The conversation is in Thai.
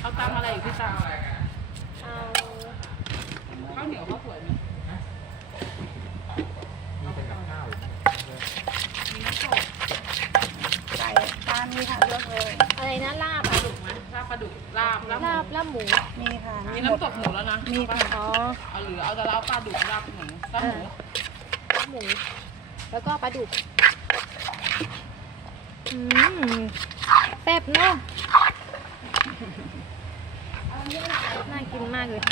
เอาตามอะไรอีกพี่ตามเอาข้าวเหนียวข้าวสวยไหมมีเป็นกับข้าว มีน้ำตก ไก่ปลามีค่ะเลือกเลยอะไรนะลาบ ปลาดุกไหมลาบปลาดุกลาบ ลาบหมูมีค่ะ มีน้ำตกหมูแล้วนะ มีค่ะอ๋อ เอาหรือเอาแต่ลาบปลาดุกลาบหมูลาบหมู ลาบหมูแล้วก็ปลาดุกแซ่บเนาะน่ากินมากเลย